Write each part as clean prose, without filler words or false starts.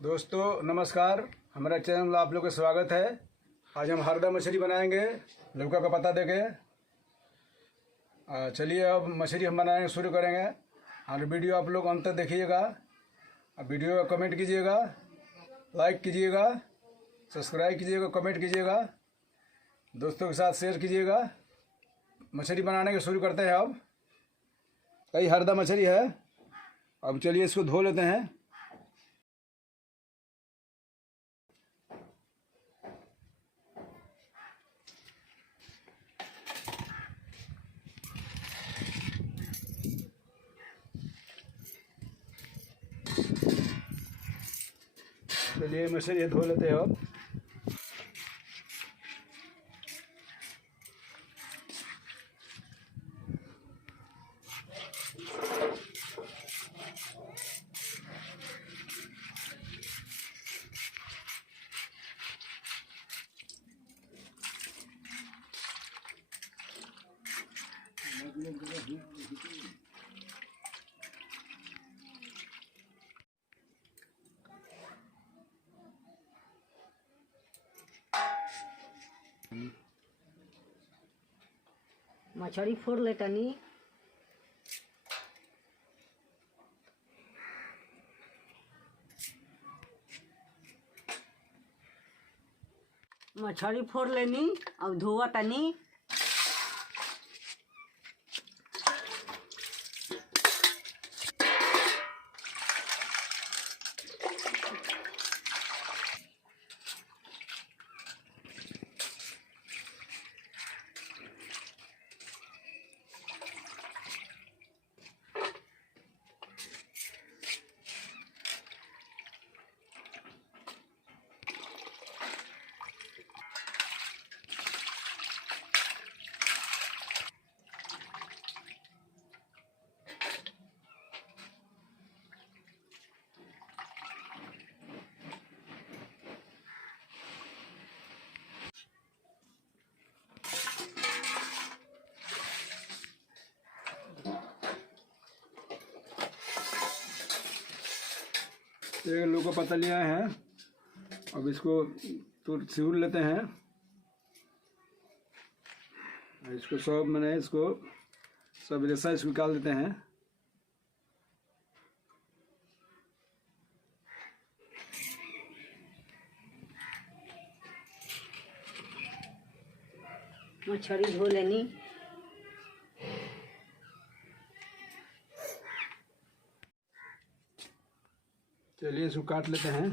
दोस्तों नमस्कार, हमारा चैनल में आप लोग का स्वागत है। आज हम हरदा मछली बनाएंगे लौका का पत्ता देके। चलिए अब मछली हम बनाना शुरू करेंगे और वीडियो आप लोग अंत तक देखिएगा। वीडियो का कमेंट कीजिएगा, लाइक कीजिएगा, सब्सक्राइब कीजिएगा, कमेंट कीजिएगा, दोस्तों के साथ शेयर कीजिएगा। मछली बनाने के शुरू करते हैं। अब कई हरदा मछली है। अब चलिए इसको धो लेते हैं। चलिए मछली धो लेते हैं अब। मछली फोड़ ले तनी। मछली फोड़ लेनी अब धोवा तनी। एक लौका पत्ता लिया है। अब इसको सिउर लेते हैं। इसको सब रेसा इसको निकाल देते हैं। मछली धो लेनी। चलिए इसको काट लेते हैं।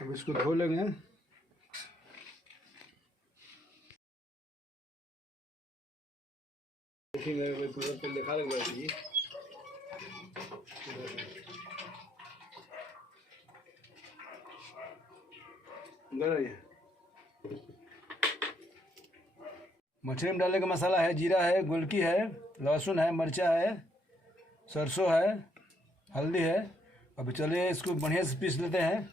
अब इसको धो लेंगे। दिखा लेंगे। मछली में डालने का मसाला है, जीरा है, गुलकी है, लहसुन है, मिर्चा है, सरसों है, हल्दी है। अब चलिए इसको बढ़िया से पीस लेते हैं।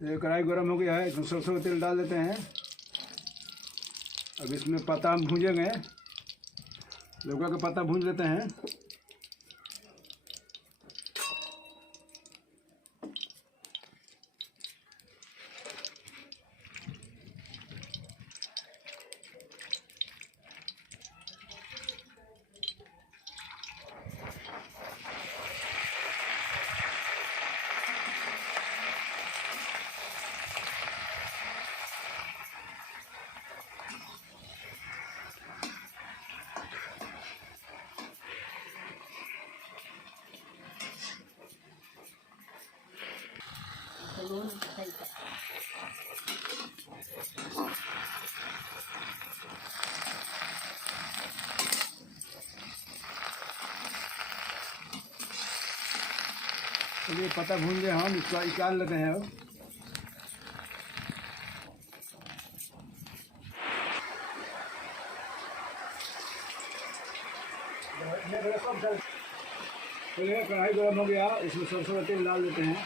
ये कढ़ाई गर्म हो गया है, इसमें सरसों का तेल डाल देते हैं। अब इसमें पत्ता हम भूंजेंगे। लौका का पत्ता भूंज लेते हैं। चलिए पत्ता भून गए, हम इसको निकाल लेते हैं। अब चलिए कढ़ाई गर्म हो गया, इसमें सरसों का तेल डाल देते हैं।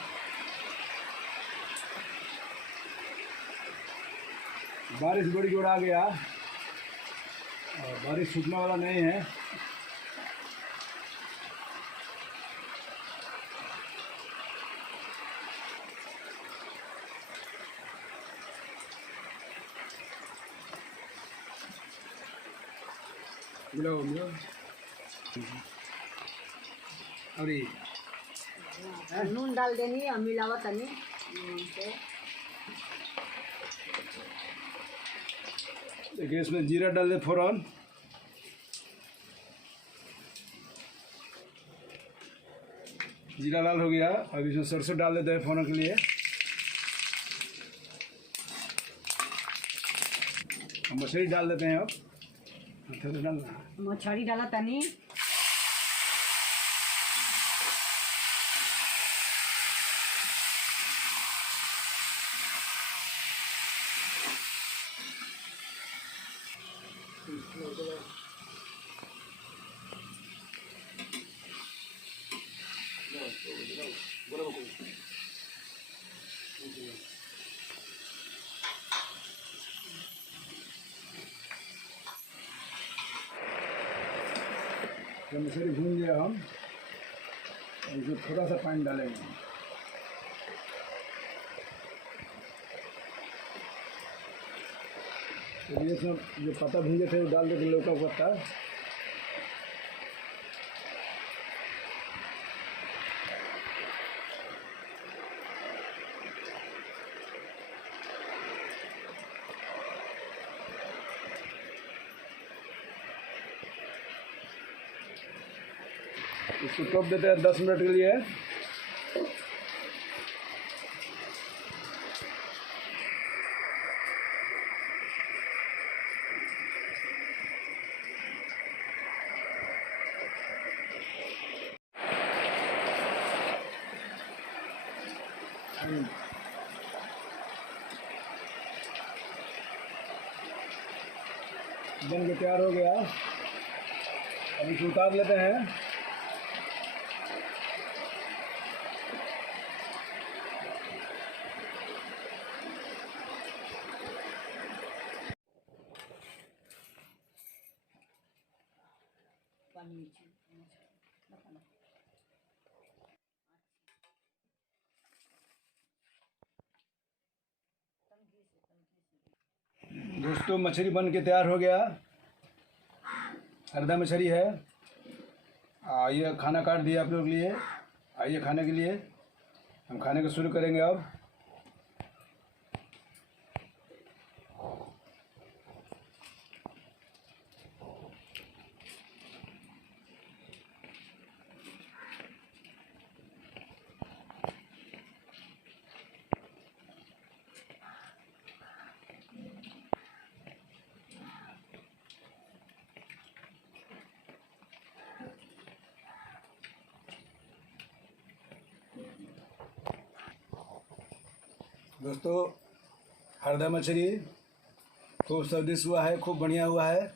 बारिश बड़ी जोर आ गया और बारिश छूटने वाला नहीं है। मिलाओ और ये नून डाल देनी और मिलावा तनी नून से। देखिए इसमें जीरा डाल दे फौरन। जीरा लाल हो गया, अब इसमें सरसों डाल देते हैं फौरन के लिए। मछली डाल देते हैं। अब थोड़ा डालना, मछली डाला तनी। जब मछली भून लिया हम, इसमें थोड़ा सा पानी डालेंगे। तो ये सब जो पत्ता भूंजे थे वो डाल देते, लौका पत्ता। इसको टोप देते हैं 10 मिनट के लिए। बन के तैयार हो गया, अब इसे उतार लेते हैं। दोस्तों मछली बन के तैयार हो गया, हरदा मछली है। आइए खाना काट दिया आप लोग के लिए, आइए खाने के लिए। हम खाने को शुरू करेंगे अब। दोस्तों हरदा मछली खूब स्वादिष्ट हुआ है, खूब बढ़िया हुआ है।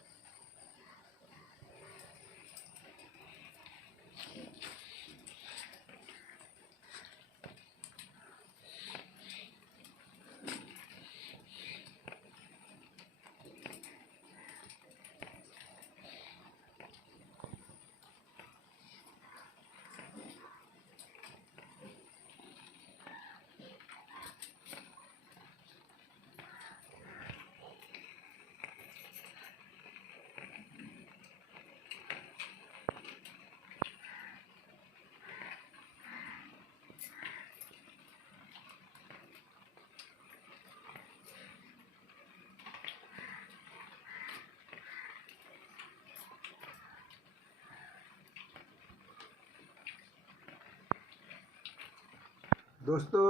दोस्तों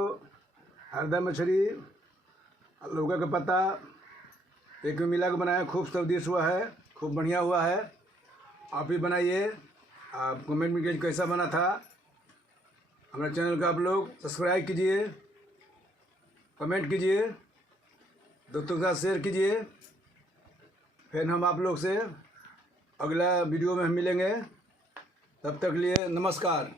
हरदा मछली लौका का पत्ता एक में मिला के बनाया, खूब स्वादिष्ट हुआ है, खूब बढ़िया हुआ है। आप भी बनाइए, आप कमेंट में कीजिए कैसा बना था। हमारे चैनल का आप लोग सब्सक्राइब कीजिए, कमेंट कीजिए, दोस्तों के साथ शेयर कीजिए। फिर हम आप लोग से अगला वीडियो में हम मिलेंगे। तब तक लिए नमस्कार।